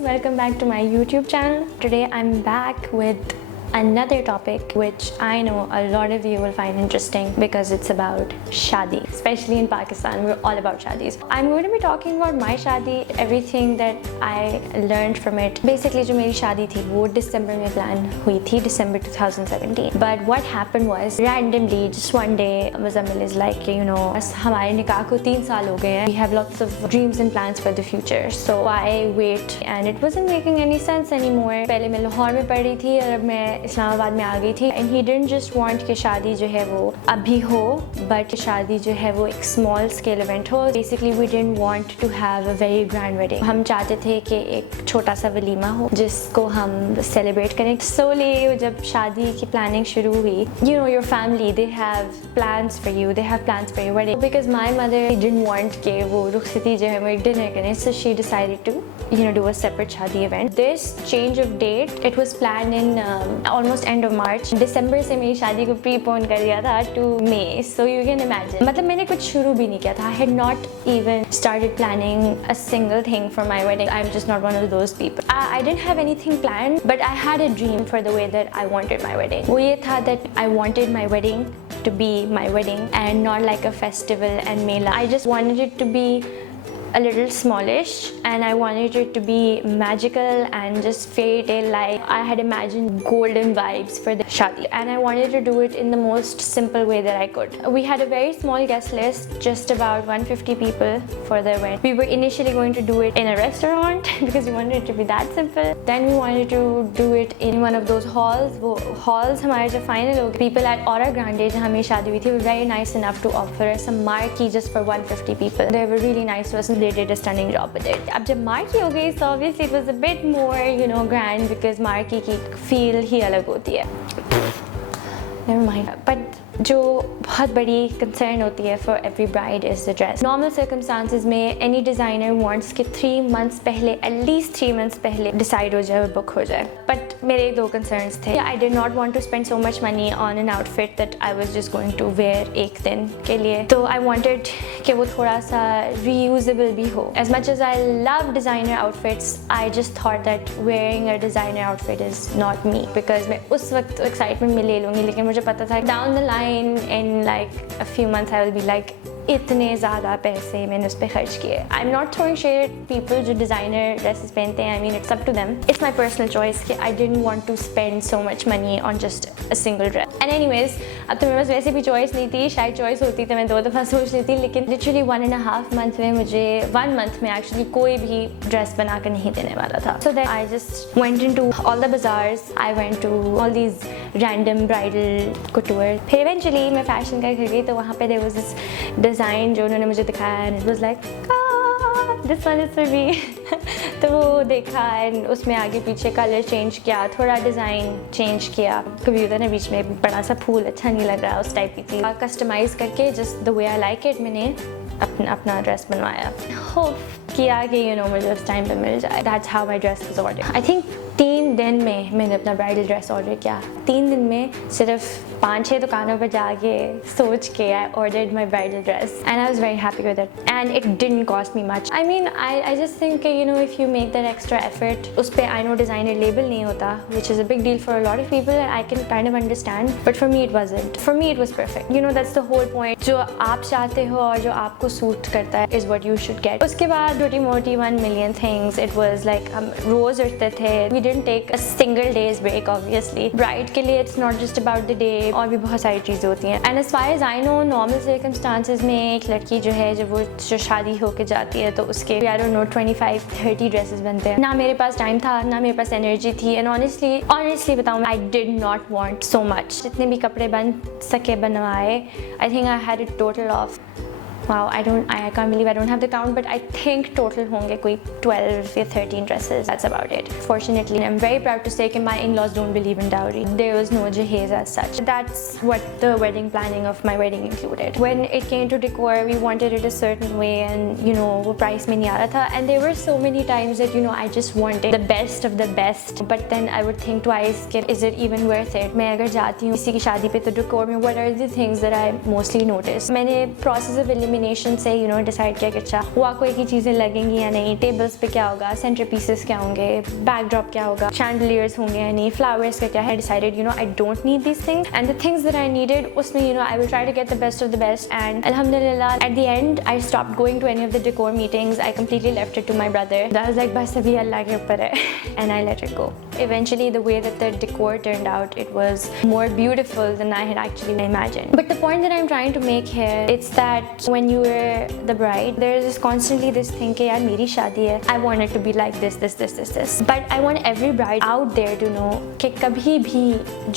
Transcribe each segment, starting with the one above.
welcome back to my YouTube channel. Today I'm back with another topic which I know a lot of you will find interesting because it's about Shaadi. Especially in Pakistan, we're all about Shaadis. I'm going to be talking about my Shaadi, everything that I learned from it. Basically, जो मेरी शादी थी वो December में plan हुई थी, December 2017. But what happened was randomly, just one day, Muzammil is like, you know, हमारे निकाह को 3 साल हो गए हैं. We have lots of dreams and plans for the future. So why wait? And it wasn't making any sense anymore. पहले मैं लाहौर में पढ़ रही थी और अब मैं इस्लामाबाद में आ गई थी. And he didn't just want कि शादी जो है वो अभी हो, but शादी जो है वो एक small scale event हो. Basically we didn't want to have a very grand wedding. हम चाहते थे कि एक छोटा सा वलीमा हो जिसको हम celebrate करें. Slowly जब शादी की planning शुरू हुई, you know your family they have plans for you, they have plans for your wedding. Because my mother didn't want कि वो रुखसती जो है वो एक dinner करें, so she decided to do a separate शादी event. This change of date, it was planned in almost end of March. December से मेरी शादी को prepone कर दिया था to May. So you can imagine. मतलब मैंने कुछ शुरू भी नहीं किया था. I had not even started planning a single thing for my wedding. I'm just not one of those people. I didn't have anything planned, but I had a dream for the way that I wanted my wedding. वो ये था that I wanted my wedding to be my wedding and not like a festival and mela. I just wanted it to be a little smallish and I wanted it to be magical and just fairy tale like. I had imagined golden vibes for the Shaadi and I wanted to do it in the most simple way that I could. We had a very small guest list, just about 150 people for the event. We were initially going to do it in a restaurant because we wanted it to be that simple. Then we wanted to do it in one of those halls. वो halls हमारे जो final हो गए. People at Aura Grande जहाँ मेरी शादी हुई थी were very nice enough to offer us a marquee just for 150 people. They were really nice to us. They did a stunning job with it. अब जब marquee हो गई, so obviously it was a bit more, grand because marquee की feel ही अलग होती है. Never mind. But जो बहुत बड़ी concern होती है for every bride is the dress. Normal circumstances में any designer wants कि 3 months पहले, at least 3 months पहले decide हो जाए और book हो जाए. But मेरे 2 concerns थे. I did not want to spend so much money on an outfit that I was just going to wear एक दिन के लिए. So I wanted कि वो थोड़ा सा reusable भी हो. As much as I love designer outfits, I just thought that wearing a designer outfit is not me. Because मैं उस वक्त excitement में ले लूँगी, लेकिन मुझे पता था down the line in like a few months I will be like इतने ज़्यादा पैसे मैंने उस पर खर्च किए. I'm not throwing shade at people जो designer dresses पहनते हैं. I mean it's up to them. It's my personal choice कि I didn't want to spend so much money on just a single dress. And anyways, अब तो मेरे पास वैसे भी choice नहीं थी. शायद choice होती तो मैं 2 दफ़ा सोच लेती. लेकिन literally 1.5 month में मुझे 1 month में actually कोई भी dress बना कर नहीं देने वाला था. So then I just went into all the bazaars. I went to all these random bridal couture. फिर eventually मैं fashion का घर गई तो वहाँ पे there was this design जो उन्होंने मुझे दिखाया and it was like this one is for me. तो वो देखा and उसमें आगे पीछे कलर चेंज किया, थोड़ा डिज़ाइन चेंज किया. कंप्यूटर ने बीच में बड़ा सा फूल अच्छा नहीं लग रहा उस टाइप की थी. कस्टमाइज़ करके just the way I like it मैंने अपना ड्रेस बनवाया. होप किया कि मुझे उस टाइम पे मिल जाए. That's how my dress was ordered. I think 3 दिन में मैंने अपना ब्राइडल ड्रेस ऑर्डर किया. 3 दिन में सिर्फ 5-6 दुकानों पर जाके सोच के I ordered my bridal dress and I was very happy with it and it didn't cost me much. I mean I just think if you make that extra effort, उस पे I know designer label नहीं होता, which is a big deal for a lot of people and I can kind of understand, but for me it wasn't. For me it was perfect. That's the whole point. जो आप चाहते हो और जो आपको suit करता है is what you should get. उसके बाद छोटी मोटी 1 million things. It was like हम रोज़ उठते थे. We didn't take a single day's break obviously. Bride के लिए it's not just about the day. और भी बहुत सारी चीज़ें होती हैं. And as far as I know, normal circumstances में एक लड़की जो है जब वो शादी होके जाती है तो उसके I don't know 25-30 ड्रेसेस बनते हैं. ना मेरे पास टाइम था, ना मेरे पास एनर्जी थी. And honestly बताऊँ, I did not want so much. जितने भी कपड़े बन सके बनवाए. I think I had a total of wow, I can't believe I don't have the count, but I think total होंगे कोई 12 or 13 dresses. That's about it. Fortunately, I'm very proud to say that my in-laws don't believe in dowry. There was no jahez as such. That's what the wedding planning of my wedding included. When it came to decor, we wanted it a certain way, and वो price में नहीं आ रहा था. And there were so many times that I just wanted the best of the best. But then I would think twice, is it even worth it? मैं अगर जाती हूँ किसी की शादी पे तो decor में what are the things that I mostly notice? मैंने process of elimination कॉम्बिनेशन से डिसाइड किया कि अच्छा हुआ को एक ही चीज़ें लगेंगी या नहीं, टेबल्स पे क्या होगा, सेंटर पीसेस क्या होंगे, बैकड्रॉप क्या होगा, शैंडलियर्स होंगे या नहीं, फ्लावर्स का क्या है। Decided I don't need this things and the things that I needed उसमें I will try to get the best of the best and अल्हम्दुलिल्लाह at the end I stopped going to any of the decor meetings. I completely left it to my brother. That was like बस अभी अल्लाह के ऊपर है and I let it go. Eventually the way that the decor turned out, it was more beautiful than I had actually imagined. But the point that I'm trying to make here, it's that when you were the bride, there is constantly this thing कि यार मेरी शादी है, I want it to be like this. But I want every bride out there to know कि कभी भी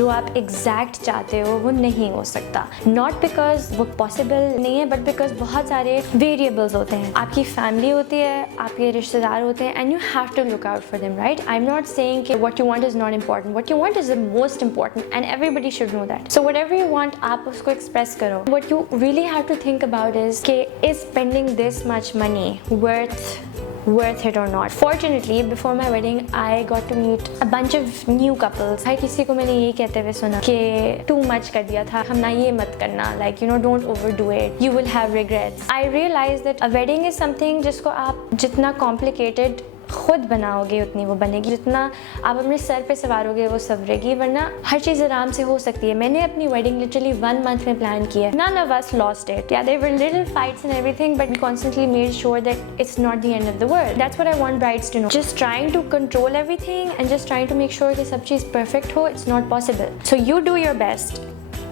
जो आप exact चाहते हो वो नहीं हो सकता. Not because वो possible नहीं है, but because बहुत सारे variables होते हैं. आपकी family होती है, आपके रिश्तेदार होते हैं, and you have to look out for them, right? I'm not saying कि what you want is not important. What you want is the most important, and everybody should know that. So whatever you want, आप उसको express करो. What you really have to think about is कि is spending this much money worth it or not. Fortunately, before my wedding, I got to meet a bunch of new couples. हर किसी को मैंने यही कहते हुए सुना कि too much कर दिया था, हम ना ये मत करना, like don't overdo it, you will have regrets. I realized that a wedding is something जिसको आप जितना complicated खुद बनाओगे उतनी वो बनेगी, जितना आप अपने सर पे सवारोगे वो सवरेगी, वरना हर चीज़ आराम से हो सकती है. मैंने अपनी वेडिंग लिटरली 1 month में प्लान किया. None of us lost it. Yeah, there were little fights and everything, but we constantly made sure that it's not the end of the world. That's what I want brides to know. Just trying to control everything and just trying to make sure कि सब चीज़ perfect हो, it's not possible. So you do your best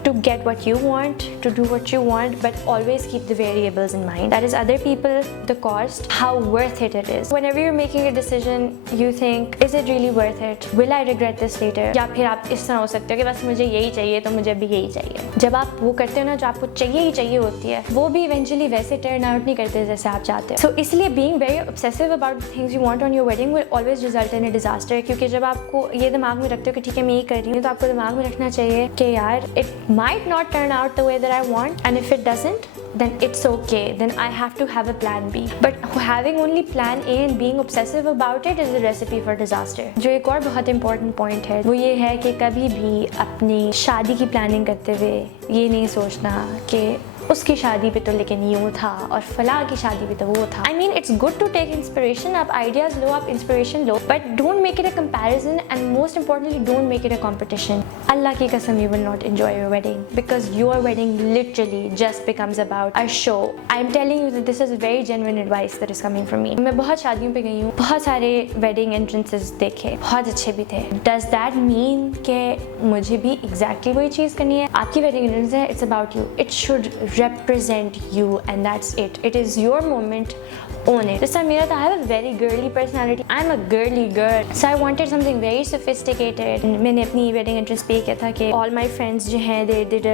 to get what you want, to do what you want, but always keep the variables in mind. That is other people, the cost, how worth it is. Whenever you're making a decision, you think, is it really worth it? Will I regret this later? या फिर आप इस तरह हो सकते हो कि बस मुझे यही चाहिए तो मुझे भी यही चाहिए. जब आप वो करते हो ना जो आपको चाहिए ही चाहिए होती है, वो भी eventually वैसे turn out नहीं करते जैसे आप चाहते हो. So इसलिए being very obsessive about the things you want on your wedding will always result in a disaster. क्योंकि जब आपको ये दिमाग में रखते हो कि ठीक है मैं ये कर रही हूँ, तो आपको दिमाग में रखना चाहिए कि यार it might not turn out the way that I want, and if it doesn't, then it's okay, then I have to have a plan B. But having only plan A and being obsessive about it is a recipe for disaster. जो एक और बहुत important point है वो ये है कि कभी भी अपनी शादी की planning करते हुए ये नहीं सोचना कि उसकी शादी पे तो लेकिन यूँ था और फलां की शादी पे तो वो था. I mean, it's good to take inspiration, आप ideas लो, आप inspiration low, but don't make it a comparison, and most importantly, don't make it a competition. अल्लाह की कसम, you will not enjoy your wedding because your wedding literally just becomes about a show. I'm telling you that this is very genuine advice that is coming from me. मैं बहुत शादियों पे गई हूँ, बहुत सारे wedding entrances देखे, बहुत अच्छे भी थे. Does that mean कि मुझे भी exactly वही चीज़ करनी है? आपकी wedding entrance है, it's about you. It should represent you, and that's it. It is your moment. Own it. This time मेरा था, I have a very girly personality. I'm a girly girl, so I wanted something very sophisticated. मैंने अपनी wedding entrance पे किया था कि all my friends जो हैं they did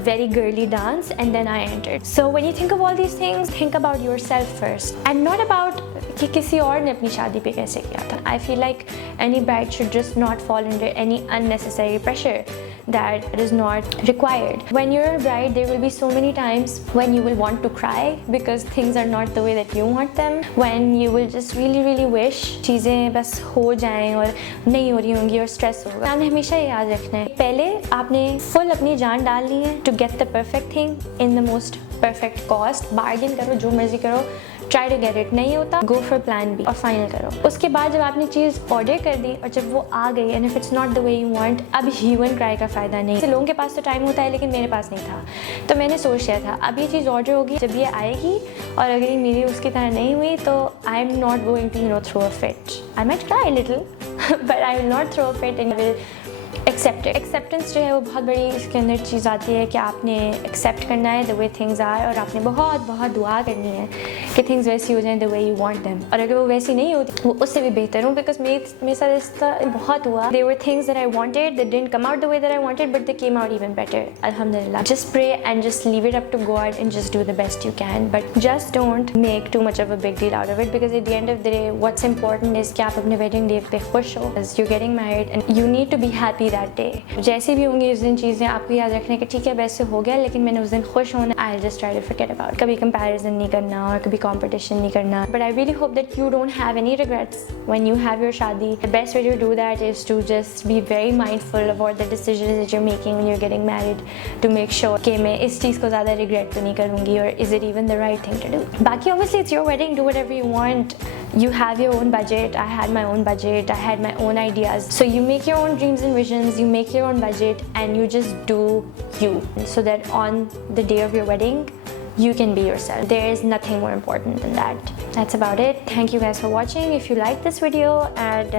a very girly dance, and then I entered. So when you think of all these things, think about yourself first, and not about कि किसी और ने अपनी शादी पे कैसे किया था. I feel like any bride should just not fall under any unnecessary pressure that is not required. When you're a bride, there will be so many times when you will want to cry because things are not the way that you want them. When you will just really wish चीज़ें बस हो जाएं और नहीं हो रही होंगी और stress होगा. आपने हमेशा ये याद रखना है, पहले आपने full अपनी जान डालनी है to get the perfect thing in the most perfect cost. Bargain करो, जो मर्जी करो, try to get it. नहीं होता, go for plan B और final करो. उसके बाद जब आपने चीज़ ऑर्डर कर दी और जब वो आ गई and if it's not the way you want, अब hue and cry का फ़ायदा नहीं. लोगों के पास तो टाइम होता है लेकिन मेरे पास नहीं था, तो मैंने सोच लिया था अब ये चीज़ ऑर्डर होगी, जब ये आएगी और अगर ये मेरी उसकी तरह नहीं हुई तो I am not going to throw a fit. I might cry a little but I will not throw a fit and will accept it. Acceptance जो है वो बहुत बड़ी इसके अंदर चीज़ आती है कि आपने accept करना है the way things are, और आपने बहुत दुआ करनी है कि things वैसी हो जाएं the way you want them. और अगर वो वैसी नहीं होती वो उससे भी बेहतर हो, because मेरे साथ इसका बहुत हुआ. There were things that I wanted that didn't come out the way that I wanted, but they came out even better. Alhamdulillah. Just pray and just leave it up to God and just do the best you can, but just don't make too much of a big deal out of it, because at the end of the day what's important is कि आप अपने wedding day पे खुश हो, because you're getting married and you need to be happy that that day. जैसे भी होंगी उस दिन चीज़ें आपको याद रखने कि ठीक है वैसे हो गया लेकिन मैंने उस दिन खुश होना. I'll just try to forget about it. कभी comparison नहीं करना और कभी competition नहीं करना. But I really hope that you don't have any regrets when you have your शादी. The best way to do that is to just be very mindful about the decisions that you're making when you're getting married, to make sure कि मैं इस चीज़ को ज़्यादा regret तो नहीं करूँगी, or is it even the right thing to do. बाकी obviously it's your wedding, do whatever you want. You have your own budget. I had my own budget. I had my own ideas. So you make your own dreams and visions. You make your own budget, and you just do you, so that on the day of your wedding, you can be yourself. There is nothing more important than that. That's about it. Thank you guys for watching. If you liked this video and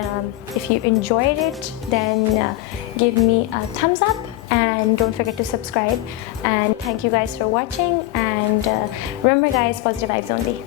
if you enjoyed it, then give me a thumbs up and don't forget to subscribe. And thank you guys for watching. And remember, guys, positive vibes only.